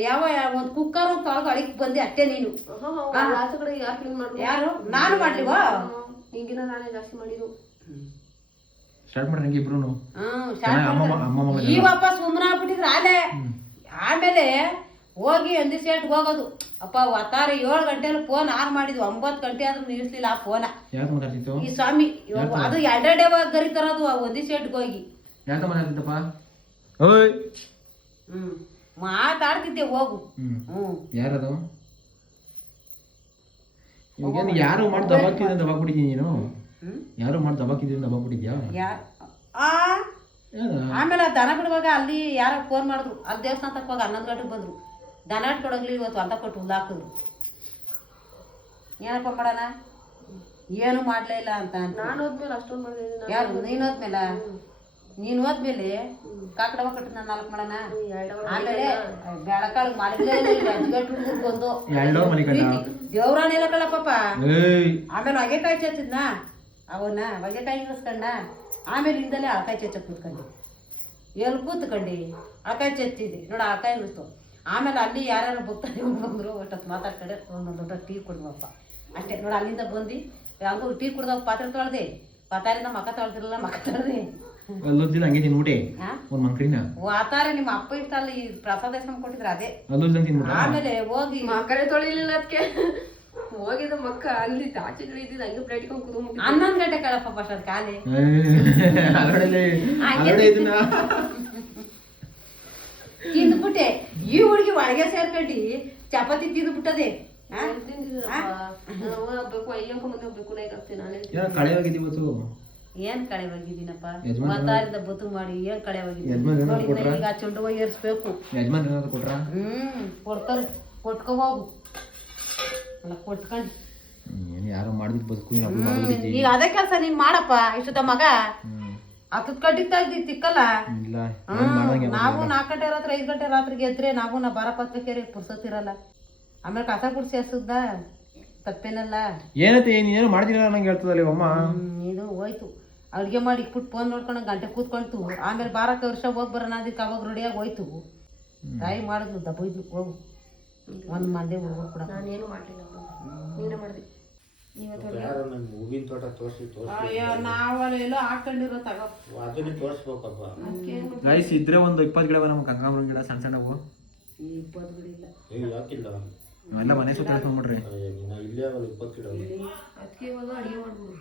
ಯಾವ ಒಂದು ಕುಕ್ಕರ್ ಒಂದು ತೊಳಗ ಅಡಿಗೆ ಬಂದೆ ಅಷ್ಟೇ ನೀನು ಯಾರು ನಾನು ಮಾಡ್ಲಿವಾ ಈಗಿನ ನಾನೇ ಜಾಸ್ತಿ ಮಾಡಿದ್ದು ಸ್ಟಾರ್ಟ್ ಮಾಡಿ ನಂಗೆ ಇಬ್ರು ಈ ವಾಪಸ್ ಸುಮ್ಮನೆ ಆಗ್ಬಿಟ್ಟಿದ್ರು ಆಮೇಲೆ ಹೋಗಿ ಒಂದಿ ಸೇಟ್ಗೆ ಹೋಗೋದು ಅಪ್ಪ ಒತ್ತಾರೆ 7 ಗಂಟೆಲಿ ಫೋನ್ ಆನ್ ಮಾಡಿದ್ವಿ 9 ಗಂಟೆ ಆದ್ರೂ ನಿಲ್ಲಿಸ್ಲಿಲ್ಲ ಆ ಫೋನ ಈ ಸ್ವಾಮಿ ಅದು 2 ಗರಿತಾರದು ಒಂದಿ ಸೇಟ್ಗೆ ಹೋಗಿ ಮಾತಾಡ್ತಿದ್ದೆ ಹೋಗು ಯಾರದು ಇವಾಗೇನು ಯಾರು ಮಾಡಿ ದಬಾಕ್ತಿದ್ದೆ ದಬಾಕ್ಬಿಟ್ಟಿದ್ದೀನಿ ನೀನು ಯಾರು ಮಾಡಿ ದಬಾಕಿದ್ರಿಂದ ದಬಾಕ್ಬಿಟ್ಟಿದ್ಯಾ ಆಮೇಲೆ ದನ ಬಿಡುವಾಗ ಅಲ್ಲಿ ಯಾರೋ ಫೋನ್ ಮಾಡಿದ್ರು ಅಲ್ಲಿ ದೇವಸ್ಥಾನ ತಕ್ಕ 11 ಗಂಟೆಗೆ ಬಂದ್ರು ದನ ಇಟ್ಕೊಡೋಗ್ಲಿ ಇವತ್ತು ಅಂತ ಕೊಟ್ಟು ಹುಲ್ಲಾಕಿದ್ರು ಏನಪ್ಪ ಮಾಡೋಣ ಏನು ಮಾಡ್ಲೇ ಇಲ್ಲ ಅಂತ ನಾನು ಹೋದ್ಮೇಲೆ ಅಷ್ಟೊಂದು ಮಾಡಿದ್ದೀನಿ ಯಾರು ನೀನು ಹೋದ್ಮೇಲೆ ನೀನು ಹೋದ್ಮೇಲೆ ಕಾಕಡವ ಕಟ್ಟು ನಾನು 4 ಮಾಡೋಣ ಆಮೇಲೆ ಬೆಳಕಾಳು ಮಲಗಟ್ಟು ದೇವ್ರಾನ ಇಲ್ಲ ಕಳ್ಳ ಪಾಪ ಆಮೇಲೆ ಹೊಗೆಕಾಯಿ ಚಚ್ಚಿದ್ನ ಅವನ್ನ ಹೊಗೆಕಾಯಿ ಇಳಿಸ್ಕೊಂಡ ಆಮೇಲೆ ಇಂದಲೇ ಅಳಕಾಯಿ ಚಚ್ಚಕ್ ಕೂತ್ಕೊಂಡೆ ಎಲ್ಲಿ ಕೂತ್ಕಂಡು ಅಳಕಾಯಿ ಚೆತ್ತಿದ್ದೆ ನೋಡ ಅಳಕಾಯಿ ಅನಿಸ್ತು. ಆಮೇಲೆ ಅಲ್ಲಿ ಯಾರ್ಯಾರು ಬರ್ತಾರೆ ಬಂದರು ಅಷ್ಟೊತ್ತು ಮಾತಾಡ್ತಾರೆ ಒಂದೊಂದು ದೊಡ್ಡ ಟೀ ಕುಡ್ದಪ್ಪ ಅಷ್ಟೇ ನೋಡ. ಅಲ್ಲಿಂದ ಬಂದು ಹಂಗೂ ಟೀ ಕುಡ್ದಾಗ ಪಾತ್ರೆ ತೊಳ್ದೆ, ಪಾತ್ರೆಯಿಂದ ಮಕ್ಕ ತೊಳ್ದಿರಲ್ಲ ಮಕ್ಕ ತೊಳ್ದೆ. ಅಲ್ಲೋದಿಲ್ಲ ಹಂಗೆ ತಿನ್ಬಿಟ್ಟೆ ಒಂದು ಮಂಕ್ರಿನ ವಾತಾರೆ ನಿಮ್ಮ ಅಪ್ಪ ಇಷ್ಟ ಅಲ್ಲ ಈ ಪ್ರಸಾದ ಕೊಟ್ಟಿದ್ರೆ ಅದೇ ಅಲ್ಲೋದಿಲ್ಲ ತಿನ್ಬಿಟ್ಟ. ಆಮೇಲೆ ಹೋಗಿ ಮಕ್ಕಳೇ ತೊಳಿಲಿಲ್ಲ ಅದಕ್ಕೆ ಹೋಗಿದ ಮಕ್ಕ ಅಲ್ಲಿ ಆಚೆ ಇದ್ದಿದ್ದು ಹಂಗೆ ಪ್ಲೇಟ್ ಕೂತ್ಕೊಂಡ್ಬಿಟ್ಟು 11 ಗಂಟೆ ಕಳಪ್ಪ ಫಸ್ಟ್ ಅದು ಖಾಲಿ ತಿಂದ್ಬಿಟ್ಟೆ. ಈ ಹುಡುಗಿ ಒಳಗೆ ಸೇರ್ಕಂಡು ಚಪಾತಿ ತಿಂದ್ಬಿಟ್ಟದೆ. ಬೇಕು ಅಯ್ಯಂಕ ಮುಂದೆ ಹೋಗ್ಬೇಕು ನಾಯ್ಕಾಗ್ತೀನಿ ನಾನೇ ಕಳೆ ಹೋಗಿದ್ದು ಇವತ್ತು. ಏನ್ ಕಳೆ ಹೋಗಿದ್ದೀನಪ್ಪ ಯಜಮಾನ್ರು? ಮತ್ತಾರಿಂದ ಬತ್ತು ಮಾಡಿ ಏನ್ ಕಳೆ ಯಜಮಾನ್ರು ಏನಾದ್ರು ಹೋಗಿದ್ದೀನಿ. ಕೊಟ್ರಾ? ಈಗ ಚುಂಡು ಹೋಗಿ ಏರ್ಸ್ಬೇಕು. ಯಜಮಾನ್ ಏನಾದ್ರು ಕೊಟ್ರ? ಕೊಡ್ತಾರೆ, ಕೊಟ್ಕೊ ಹೋಗು ಅಲ್ಲ ಕೊಟ್ಕೊಂಡು. ಏನು ಯಾರೋ ಮಾಡಿದ್ ಬದುಕು ಮಾಡ್ಬಿಟ್ಟಿದ್ದಿ. ಈಗ ಅದೇ ಕೆಲಸ ನೀನ್ ಮಾಡಪ್ಪ. ಇಷ್ಟೊತ್ತ ಮಗ ಹತ್ತದ್ ಕಟ್ಟಿಗ್ತಾ ಇದ್ದಿ ತಿಕ್ಕಲ್ಲ. ಇಲ್ಲ ನಾವು 4 ಗಂಟೆ ರಾತ್ರಿ 5 ಗಂಟೆ ರಾತ್ರಿಗೆ ಎದ್ರೆ ನಾವು ಬರ ಪತ್ರಿಕೆ ಪುರ್ಸತ್ತಿರಲ್ಲ. ಆಮೇಲೆ ಕಸ ಗುಡ್ಸಿ ಎಸದ್ದ ತಪ್ಪೇನಲ್ಲ. ಏನತ್ತೆ ನೀನೇನು ಮಾಡ್ತೀನ ನಂಗೆ ಹೇಳ್ತದಲ್ಲಿ ಅಮ್ಮ. ಇದು ಹೋಯ್ತು ಅಡ್ಗೆ ಮಾಡಿ ಇಟ್ಬಿಟ್ಟು ಫೋನ್ ನೋಡ್ಕೊಂಡು ಗಂಟೆ ಕೂತ್ಕೊಳ್ತು. ಆಮೇಲೆ ಬಾರಕ್ಕೆ ವರ್ಷ ಹೋಗಿ ಬರೋಣ ಅದಕ್ಕೆ ಅವಾಗ ರೆಡಿಯಾಗಿ ಹೋಯ್ತು. ತಾಯಿ ಮಾಡಿದ್ಲು ದಬ್ಬೈದು ಹೋಗು ಒಂದು ಮಂದೆ ಹೋಗು ಕೂಡ. ನಾನೇನು ಮಾಡಲಿಲ್ಲ ನೀನೇ ಮಾಡಿದೆ. ಯಾರೋ ನಂಗೆ ಹೂವಿನ ತೋಟ ತೋರಿಸಿ ಅಯ್ಯೋ ನಾವೆಲ್ಲೋ ಹಾಕೊಂಡಿರೋ ತಗೋ ಅದನ್ನೇ ತೋರಿಸ್ಬೇಕಪ್ಪ. ಗೈಸ್ ಇದ್ರೆ ಒಂದು 20 ಗಿಡ ನಮ್ಮ ಕನಕಾಂಬರ ಗಿಡ ಸಣ್ಣ ಸಣ್ಣವು. 20 ಗಿಡ ಇಲ್ಲ. ಯಾಕಿಲ್ಲ ಎಲ್ಲ ಮನೆ ಸುತ್ತ ಹೇಳ್ಕೊಂಡ್ಬಿಡ್ರಿ. ಇಲ್ಲೇ ಆಗಲ್ಲ 20 ಗಿಡ. ಅದಕ್ಕೆ ಇವಾಗ ಅಡುಗೆ ಮಾಡ್ಬೋದು.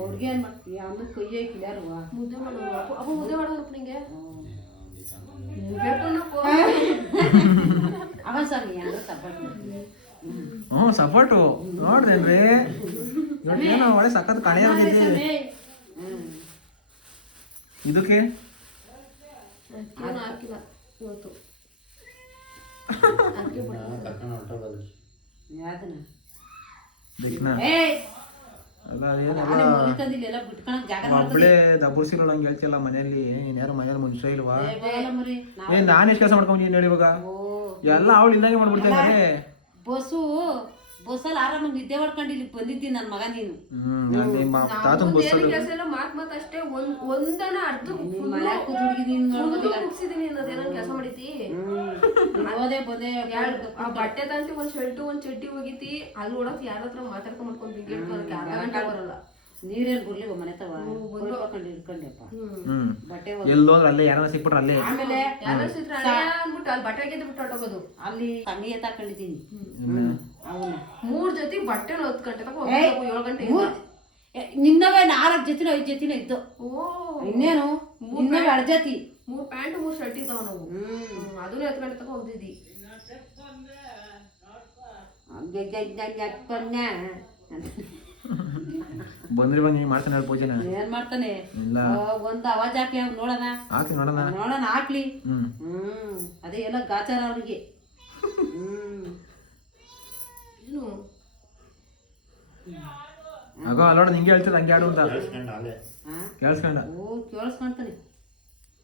ಅವ್ರಿಗೆ ಏನು ಮಾಡ್ತೀವಿ ಅನ್ನ ಕೊಯ್ಯೇ ಕಿಡ್ಯಾರುವ ಮುದ್ದೆ ಮಾಡೋದು ಅಪ್ಪ ಮುದ್ದೆ ಮಾಡೋದಪ್ಪ ನಿಂಗೆ ಅವ ಸರ್ ಅಂದ್ರೆ ಸಪೋರ್ಟ್. ಸಪೋರ್ಟು ನೋಡ್ದೇನ್ರಿ ಏನೋ ಒಳ್ಳೆ ಸಖತ್ ಕಣೆ ಆಗಿದ್ದೆ ಇದಕ್ಕೆ. ಹಾಕಿಲ್ಲ ಇವತ್ತು ಕರ್ಕೊಂಡು ಹೊರಟೋಗಲ್ಲ. ಯಾವ್ದನ್ನ ದಿಕ್ನ ಅಲ್ಲ ಅದೇನೆಲ್ಲ ತಂದಿಲ್ಲ ಬಿಟ್ಕೊಳಕ್ ಜಾಗ ಒಬ್ಬಳೇ ದಬ್ಬರ್ಸಿರೋಲ್ಲ ಹಂಗೆ ಹೇಳ್ತಿಯಲ್ಲ ಮನೆಯಲ್ಲಿ. ನೀನ್ ಯಾರು ಮನೇಲಿ ಮನುಷ್ಯ ಇಲ್ವಾ? ಮರಿ. ಏನ್ ನಾನು ಎಷ್ಟು ಕೆಲಸ ಮಾಡ್ಕೊಂಡ್ ಹೇಳಿ ಇವಾಗ ಎಲ್ಲ ಅವಳು ಇಲ್ದಂಗೆ ಮಾಡ್ಬಿಡ್ತೇನೆ. ಬಸ್ಸಲ್ಲಿ ಆರಾಮಾಗಿ ನಿದ್ದೆ ಮಾಡ್ಕೊಂಡು ಇಲ್ಲಿ ಬಂದಿದ್ದೀನಿ ನನ್ನ ಮಗ ನೀನು. ನಿಮ್ಮ ತಾತನ ಬಸ್ಸಲ್ಲಿ ಕೆಲಸ ಎಲ್ಲ ಮಾತ್ ಅಷ್ಟೇ ಒಂದನ ಅರ್ಧ ಮಳೆ ಕೂತ್ಬಿಟ್ಟಿದ್ದೀನಿ ಮುಗಿಸಿದೀನಿ ಅನ್ನೋದೇನೋ ಕೆಲಸ ಮಾಡಿತಿ. ಹೋದೆ ಬಂದೆ ಆ ಬಟ್ಟೆ ತಂತಿ ಒಂದ್ ಶರ್ಟು ಒಂದ್ ಚಡ್ಡಿ ಹೋಗಿತಿ ಅಲ್ಲಿ ಓಡಕ್ ಯಾರ ಹತ್ರ ಮಾತಾಡ್ಕೊಂಡ್ ಮಾಡ್ಕೊಂಡ್ ಬಿಗ್ಗೆಡ್ಕೊಳಕ್ಕೆ ಅರ್ಧ ಗಂಟೆ ಬರಲ್ಲ. ನೀರೇನ್ ಬರ್ಲಿ ಮನೆ ತವ ಕಂಡು ಇಟ್ಕೊಂಡೆಪ್ಪ ಬಟ್ಟೆ ಎಲ್ಲೋದ್ರೆ ಅಲ್ಲೇ ಯಾರನ್ನ ಸಿಕ್ಬಿಟ್ರೆ ಅಲ್ಲೇ. ಆಮೇಲೆ ಯಾರ ಸಿತ್ರ ಅಂದ್ಬಿಟ್ಟು ಅಲ್ಲಿ ಬಟ್ಟೆ ಗೆದ್ದು ಬಿಟ್ಟು ಹೊಟ್ಟೋಗೋದು. ಅಲ್ಲಿ ತಂಗಿ ಎತ್ತಾಕೊಂಡಿದ್ದೀನಿ ಅವನ್ನ 3 ಜೊತೆ ಬಟ್ಟೆ 10 ಗಂಟೆ ತನಕ 7 ಗಂಟೆ ನಿನ್ನವೇ 4 ಜೊತೆನೋ 5 ಜೊತೆನೋ ಇದ್ದು. ಇನ್ನೇನು ನಿನ್ನವೇ 2 ಜೊತೆ 3 ಪ್ಯಾಂಟ್ 3 ಶರ್ಟ್ ಇದ್ದಾವ ನಾವು. ಅದನ್ನ 10 ಗಂಟೆ ತನಕ ಹೋಗ್ತಿದ್ದಿ. ಬಂದ್ರಿ ಬನ್ನಿ ಮಾಡ್ತಾನೆ ಹೇಳಿ ಪೂಜೆನ. ಏನ್ ಮಾಡ್ತಾನೆ ಇಲ್ಲ ಒಂದ್ ಅವಾಜ್ ಹಾಕಿ ನೋಡೋಣ ಹಾಕಿ ನೋಡೋಣ ನೋಡೋಣ ಹಾಕ್ಲಿ. ಹ್ಮ್ ಅದೇ ಎಲ್ಲ ಗಾಚಾರ ಅವ್ರಿಗೆ. ಏನು ಆಗ ಅಲ್ಲೋಡ ನಿಂಗೆ ಹೇಳ್ತಿಲ್ಲ ಹಂಗೆ ಆಡು ಅಂತ ಅಲ್ಲೇ ಕೇಳಿಸ್ಕೊಂಡ. ಓ ಕೇಳಿಸ್ಕೊಂತಾನೆ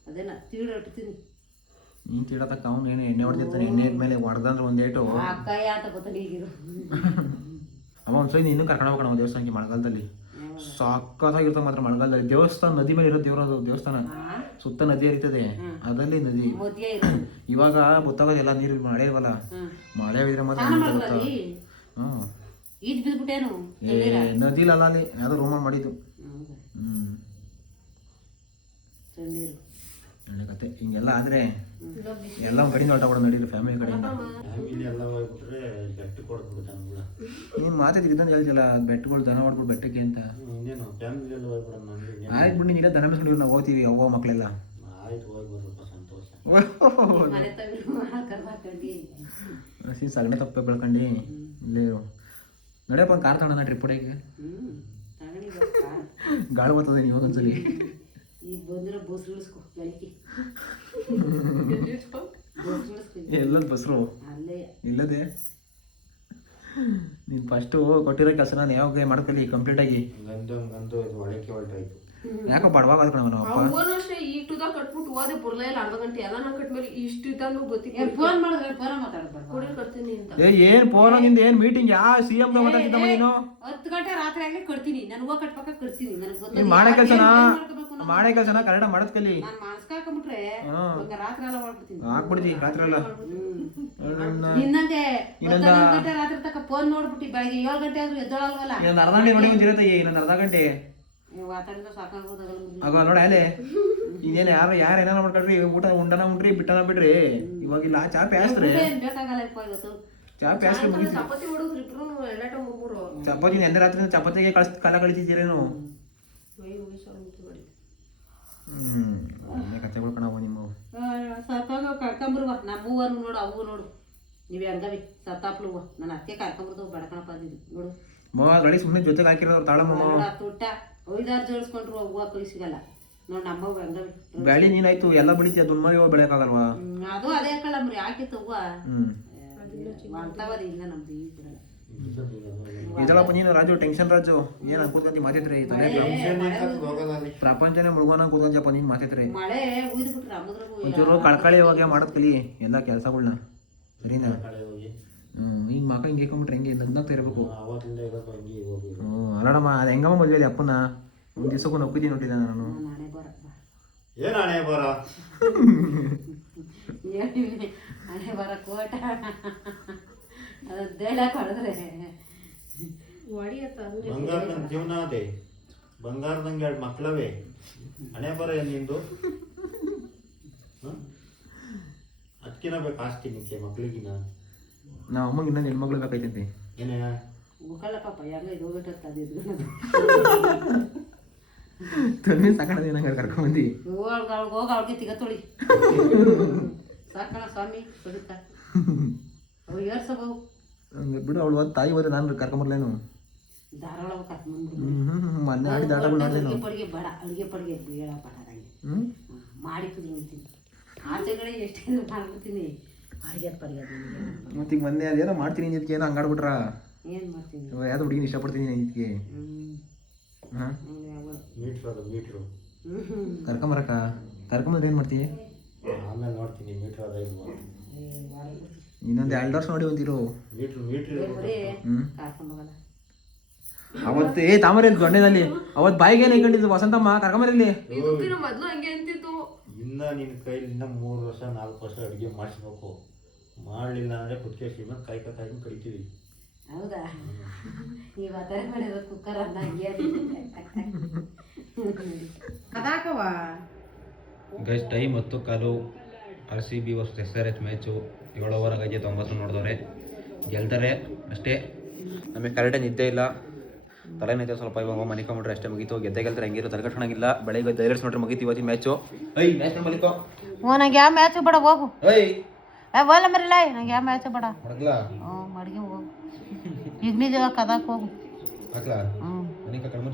ಅದೆಲ್ಲ ತೀಡಾಡ್ತೀನಿ. ನೀನ್ ತಿಡತಕ್ಕ ಅವ್ನು ಏನು ಎಣ್ಣೆ ಹೊಡೆದಿರ್ತಾನೆ. ಎಣ್ಣೆ ಇದ್ಮೇಲೆ ಹೊಡೆದಂದ್ರೆ ಒಂದೇಟು ಅಕ್ಕಯ್ಯ ಅಂತ ಗೊತ್ತಾಗ ಈಗಿರು. ಅವ ಒಂದ್ಸರಿ ಇನ್ನೂ ಕರ್ಕೊಂಡು ಹೋಗೋಣ ಒಂದು ದೇವಸ್ಥಾನಕ್ಕೆ ಮಳೆಗಾಲದಲ್ಲಿ. ಸಕ್ಕತ್ತಾಗಿರ್ತಾವ ಮಾತ್ರ ಮಳೆಗಾಲದಲ್ಲಿ. ದೇವಸ್ಥಾನ ನದಿ ಮೇಲೆ ಇರೋ ದೇವ್ರದು ದೇವಸ್ಥಾನ. ಸುತ್ತ ನದಿ ಹರಿತದೆ ಅದರಲ್ಲಿ ನದಿ. ಇವಾಗ ಗೊತ್ತಾಗೋದೆಲ್ಲ ನೀರು ಮಳೆ ಇಲ್ವಲ್ಲ. ಮಳೆ ಇದ್ರೆ ಮಾತ್ರ ಹ್ಮ್ ಈಜ್ ಬಿದ್ಬಿಟ್ಟೇನು ನದಿಲಲ್ಲ ಅಲ್ಲಿ ಯಾವ್ದೋ ರೂಮಲ್ಲಿ ಮಾಡಿದ್ದು. ಒಳ್ಳೆ ಕತೆ. ಹಿಂಗೆಲ್ಲ ಆದ್ರೆ ಎಲ್ಲ ಒಂದ್ ಕಡೆಯಿಂದ ಹೊರಟೋಗ್ಬಿಡೋ ನಡೀರಿ ಫ್ಯಾಮಿಲಿ ಕಡೆಯಿಂದ. ಫ್ಯಾಮಿಲಿ ಎಲ್ಲ ಹೋಗ್ಬಿಟ್ರೆ ಬೆಟ್ಟ ಕೊಡ್ಬಿಡ್ತಾನೆ. ನೀನ್ ಮಾತಾಡಿ ಇದ್ದಂತ ಹೇಳ್ತಿಲ್ಲ ಬೆಟ್ಟಗಳು ದನ ಹೊಡ್ಬಿಟ್ಟು ಬೆಟ್ಟಕ್ಕೆ ಅಂತ. ಇನ್ನೇನು ಫ್ಯಾಮಿಲಿ ಎಲ್ಲ ಹೋಗ್ಬಿಡೋಣ ನಮಗೆ. ಆಯ್ತು ಬಿಡಿ ನೀವೆಲ್ಲ ದನ ಮೇಸ್ಕೊಂಡು ನಾವು ಹೋಗ್ತೀವಿ ಅವ್ವ ಮಕ್ಕಳೆಲ್ಲ. ಆಯ್ತು ಹೋಗಿ ಬರ್ಬೇಕು ಸಂತೋಷ. ಸಗಣಿ ತಪ್ಪೆ ಬೆಳ್ಕೊಂಡು ಇಲ್ಲೇ ನಡೆಯಪ್ಪ ಕಾರ್ ತಗೊಂಡ ಟ್ರಿಪ್ ಹೊಡೆಗೆ. ಗಾಳಿ ಬರ್ತದೆ ನೀವು ಒಂದ್ಸಲಿ. ಈಗ ಬಂದಿರೋ ಬಸ್ ಇಳಿಸ್ಕೊ ಬೆಳಗ್ಗೆ ಎಲ್ಲದ ಬಸ್ರು ಅಲ್ಲೇ ಇಲ್ಲದೆ. ನೀನು ಫಸ್ಟು ಕೊಟ್ಟಿರೋ ಕೆಲಸ ನಾನು ಯಾವಾಗ ಮಾಡ್ಕೊಳ್ಳಿ ಕಂಪ್ಲೀಟಾಗಿ. ಗಂದು ಇದು ಒಳಕ್ಕೆ ಹೊರಟಾಯ್ತು. ಯಾಕೋ ಬಡವಾಗ ಅದ್ಕೊಂಡು ನಮ್ಮ ಅಪ್ಪ ಅವನು ಅಷ್ಟೇ ಈಗ ಟುದ ಕಟ್ಬಿಟ್ಟು ಹೋದೆ ಬರ್ಲೇ ಇಲ್ಲ. 1/2 ಗಂಟೆ ಎಲ್ಲ ನಾ ಕಟ್ಮೇಲೆ ಇಷ್ಟು ಇದ್ದಾನು ಗೊತ್ತಿಲ್ಲ. ಫೋನ್ ಮಾಡಿದ್ರೆ ಫೋನ್ ಮಾತಾಡ್ಬಾರ್ದು. ಕೊಡಿ ಕಟ್ತೀನಿ ಅಂತ. ಏನ್ ಫೋನ್ ನಿಂದ ಏನ್ ಮೀಟಿಂಗ್ ಯಾವ ಸಿಎಂ ಮಾತಾಡ್ತಿದ್ದಮ್ಮ ನೀನು 10 ಗಂಟೆ ರಾತ್ರಿ ಆಗ್ಲಿ ಕಟ್ತೀನಿ ನಾನು ಹೂವ ಕಟ್ಬೇಕ ಕಟ್ತೀನಿ ನನಗೆ ನೀನ್ ಮಾಡೋ ಕೆಲ್ಸನ ಕರೆಕ್ಟ್ ಮಾಡದ್ ಕಲಿ ನಾನು ಮಾಸ್ಕಾಕೊಂಡ್ಬಿಟ್ರೆ ರಾತ್ರಿ ಎಲ್ಲ ಮಾಡ್ಬಿಡ್ತೀನಿ ಹಾಕ್ಬಿಡ್ತಿ ರಾತ್ರಿ ಎಲ್ಲ ನಿನ್ನಂಗೆ 11 ಗಂಟೆ ರಾತ್ರಿ ತನಕ ಫೋನ್ ನೋಡ್ಬಿಟ್ಟು ಬೆಳಗ್ಗೆ 7 ಗಂಟೆ ಆದ್ರೂ ಎದ್ದೊಳಲ್ವಲ್ಲ. ಇನ್ನೊಂದು ಅರ್ಧ ಗಂಟೆ ನೋಡಿ ಒಂದಿರತ್ತೆ ಇನ್ನೊಂದು ಅರ್ಧ ಗಂಟೆ ವಾತಾವರಣ ಸಾಕಾಗೋದಾಗಲ್ಲ. ಆಗ ನೋಡ ಅಲೆ ಇನ್ನೇನು ಯಾರು ಏನಾರ ಮಾಡ್ಕೊಳ್ರಿ ಊಟ ಉಂಡನ ಉಂಡ್ರಿ ಬಿಟ್ಟನ ಬಿಡ್ರಿ ಇವಾಗಿಲ್ಲ ಚಾ ಪ್ಯಾಸ್ತ್ರೆ ಬೇಕಾಗಲ್ಲ ಇವತ್ತು ಚಾ ಪ್ಯಾಸ್ತ್ರೆ ಮುಗಿತು. ಚಪಾತಿ ಹೊಡೋದ್ರು ಇಬ್ರು ಎಲ್ಲಾಟ ಮೂರು ಚಪಾತಿ ಎಂದ ರಾತ್ರಿ ಚಪಾತಿಗೆ ಕಾಲ ಕಳಿತಿದ್ದೀರೇನು? ಕಥೆಗಳು ಕಣವ ನಿಮ್ಮ ಸತ್ತಾಗ ಕರ್ಕೊಂಬರುವ ನಮ್ಮೂವನ್ನು ನೋಡು ಅವು ನೋಡು ನೀವೇ ಹಂಗವಿ ಸತ್ತಾಪ್ಲುವ ನನ್ನ ಅತ್ತೆ ಕರ್ಕೊಂಬರ್ದು ಬಡಕಣಪ್ಪ ಅಂದಿದ್ದು ನೋಡು ಗಾಡಿ ಸುಮ್ಮನೆ ಜೊತೆಗೆ ಹಾಕಿರೋರು ತಾಳಮ್ಮ ತುಟ್ಟ 5-6 ಜೋಡಿಸ್ಕೊಂಡ್ರು ಹೂವು ಕೈ ಸಿಗಲ್ಲ ನೋಡು ನಮ್ಮವು ಹಂಗವಿ. ಬ್ಯಾಳಿ ನೀನಾಯ್ತು ಎಲ್ಲ ಬೆಳಿತೀಯ ದುನ್ಮಾರಿ ಹೂವು ಬೆಳೆಯಕ್ಕಾಗಲ್ವಾ? ಅದು ಅದೇ ಕಳಮ್ರಿ ಹಾಕಿತ್ತು ಹೂವ ಅಂತವದಿ ಇಲ್ಲ ನಮ್ದು ಈ ಬಿಡಲ್ಲ. ಇದಳಪ್ಪ ನೀನು ರಾಜು ಟೆನ್ಷನ್ ರಾಜು ಏನ್ ಕೂತ್ಕೊಂಡಿ ಮಾತಿದ್ರೆ ಪ್ರಪಂಚನೇ ಮುಳುಗೋನ ಕೂತ್ಕೊಂಡಪ್ಪ ನೀನ್ ಮಾತಿದ್ರೆ ಮಳೆ ಉಯ್ದು ಬಿಟ್ರೆ ಅಮ್ಮದ್ರಾಗೂ ಒಂಚೂರು ಕಳ್ಕಳಿ ಹೋಗಿ ಮಾಡೋದ್ ಕಲಿ ಎಲ್ಲ ಕೆಲ್ಸಗಳ್ನ ಸರಿನಾ? ಈಗ ಮಕ್ಕ ಹಿಂಗೆ ಇಟ್ಕೊಂಡ್ಬಿಟ್ರೆ ಹೆಂಗೆ ನಗ್ನಾಗ್ತಾ ಇರ್ಬೇಕು. ಅಲ್ಲಡಮ್ಮ ಅದು ಹೆಂಗಮ್ಮ ಮದ್ವೆ ಅಪ್ಪನ ಒಂದ್ ದಿವ್ಸಕ್ಕೂ ನೊಪ್ಪಿದ್ದೀನಿ ನೋಡಿದ್ದೆ ನಾನು. ನಾನೇ ಬರಪ್ಪ ಏನ್ ಹಣೆ ಬರ ಹಣೆ ಬರ ಕೋಟ ಅದು ದೇಳಕ್ ಹೊಡೆದ್ರೆ ಹೊಡಿಯತ್ತ ಬಂಗಾರದಂಗ ಜೀವನ ಅದೇ ಬಂಗಾರದಂಗೆ 2 ಮಕ್ಳವೇ ಹಣೆ ಬರ ಏನ್ ನಿಂದು? ಅದಕ್ಕಿನ ಬೇಕು ಆಸ್ತಿ ನಿಂಗೆ ಮಕ್ಳಿಗಿನ ನಾವು ಅಮ್ಮಂಗೆ ಇನ್ನೊಂದು ಹೆಣ್ಮಕ್ಳು ಬೇಕಾಯ್ತಂತೆ. ಏನೇ ಮುಖಲ್ಲ ಪಾಪ ಹೆಂಗ ಇದು ಹೋಗ್ಬಿಟ್ಟು ಅದಿದ್ದು ತೊನ್ನೆ ಸಾಕಣದ ನಂಗೆ ಕರ್ಕೊಂಡ್ಬಂದು ಹೋಗ ಅವ್ಳಿಗೆ ತಿಗ ತೊಳಿ ಸಾಕಣ ಸ್ವಾಮಿ ಬದುಕ ಅವು ಏರ್ಸಬಹು ಬಿಡು ಅವಳು ಒಂದು ತಾಯಿ ಹೋದ್ರೆ ನಾನು ಕರ್ಕೊಂಬರ್ಲೇನು ಧಾರಾಳ ಕರ್ಕೊಂಡ್ಬಂದ್ಬಿಡು. ಮೊನ್ನೆ ಆಡಿ ದಾಟಗಳು ನೋಡ್ಲೇನು ಅಡುಗೆ ಪಡಿಗೆ ಬೇಡ ಅಡುಗೆ ಪಡಿಗೆ ಬೇಡ ಪಡದಂಗೆ ಮಾಡಿ ಕುದಿರ್ತೀನಿ ಆಚೆಗಡೆ ಎಷ್ಟೇ ಮಾಡ್ಬಿಡ್ತೀನಿ ಅಡುಗೆ ಪಡಿಗೆ ಮತ್ತೆ ಈಗ ಮೊನ್ನೆ ಅದೇನೋ ಮಾಡ್ತೀನಿ ಇದಕ್ಕೆ ಏನೋ ಹಂಗಾಡ್ಬಿಟ್ರ ಏನು ಮಾಡ್ತೀನಿ ಯಾವ್ದು ಹುಡುಗಿನ ಇಷ್ಟಪಡ್ತೀನಿ ಇದಕ್ಕೆ ಹಾಂ ಮೀಟ್ರು ಕರ್ಕೊಂಬರಕ್ಕ ಕರ್ಕೊಂಬಂದ್ರೆ ಏನು ಮಾಡ್ತೀವಿ? ಆಮೇಲೆ ನೋಡ್ತೀನಿ ಮೀಟ್ರ್ ಅದ ಇಲ್ವಾ ಇನ್ನೊಂದು 2 ವರ್ಷ ನೋಡಿ ಬಂದಿರು ಮೀಟ್ರ್ ಕರ್ಕೊಂಬೋಗಲ್ಲ ಅವತ್ತೇ ತಾಮರೆ ಗಂಡೆನಲ್ಲಿ ಅವತ್ತು ಬಾಯಿಗೆ ಇಟ್ಕೊಂಡಿದ್ದು ವಸಂತಮ್ಮ ಕರ್ಕೊಂಬರಲ್ಲಿ ಮೊದ್ಲು ಹಂಗೆ ಅಂತಿತ್ತು. ಇನ್ನ ನಿನ್ನ ಕೈಲಿ ಇನ್ನ 3 ವರ್ಷ 4 ವರ್ಷ ಅಡುಗೆ ಮಾಡಿಸ್ಬೇಕು. ಮಾಡಲಿಲ್ಲ ಅಂದರೆ ಕುತ್ತಿಗೆ ಶ್ರೀಮಂತ ಕಾಯ್ಕೊಂಡು ಕಡಿತೀವಿ. ಹೌದಾ ನೀವು ಆ ಥರ ಮಾಡಿರೋ ಕುಕ್ಕರ್ ಅನ್ನ ಅದಾಕವ guys time 10:15 RCB versus SRH match 7 over ಆಗೈತೆ 90 ನೋಡಿದವ್ರೆ ಗೆಲ್ತಾರೆ ಅಷ್ಟೇ. ನಮಗೆ ಕರೆಕ್ಟಾಗಿ ನಿದ್ದೆ ಇಲ್ಲ ತಲೆನೈತೆ ಸ್ವಲ್ಪ ಇವಾಗ ಮನಿಕೊಂಬಿಟ್ರೆ ಅಷ್ಟೇ ಮುಗೀತು. ಗೆಲ್ತಾರೆ ಹೆಂಗಿರೋ ತಲೆ ಕಟ್ಕೊಳಂಗಿಲ್ಲ. ಬೆಳಗ್ಗೆ ಡೈರೆಕ್ಟ್ಸ್ ನೋಡ್ರೆ ಮುಗೀತು ಇವತ್ತಿನ ಮ್ಯಾಚು. ಮ್ಯಾಚ್ ಮಲಿಕೋ ನಂಗೆ ಯಾವ ಮ್ಯಾಚು ಬೇಡ ಹೋಗು ಹೋಗಲ್ಲ ಮರಿಲ್ಲ ನಂಗೆ ಯಾವ ಮ್ಯಾಚು ಬೇಡ ಮಡಗ್ಲಾ ಮಡ್ಗೆ ಹೋಗು ಈಗ ನಿಜ ಕದಾಕ್ ಹೋಗು ಹಾಕ್ಲಾ ಮನಿಕ ಕಡಿಮೆ